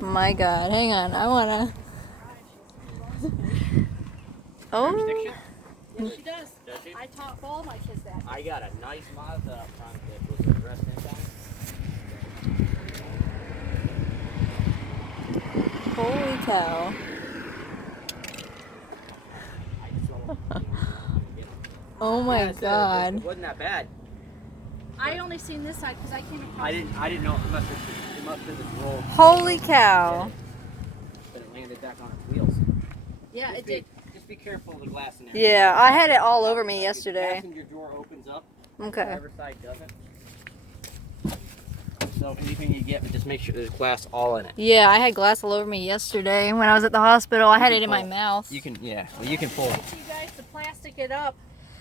My God, hang on. I wanna. Oh. Yeah, she does. I taught all my kids that. I got a nice Mazda up front that was addressed inside. Holy cow. Oh my God. It wasn't that bad. I only seen this side because I came across. I didn't know it must have been this roll. Holy cow. But it landed back on its wheels. Yeah, it did. Just be careful of the glass in there. Yeah, I had it all over me The yesterday. passenger door opens up. Okay. Whatever side doesn't. So anything you get, just make sure there's glass all in it. Yeah, I had glass all over me yesterday when I was at the hospital. I had it in my mouth. You can, yeah, well, you can pull. You guys to plastic it up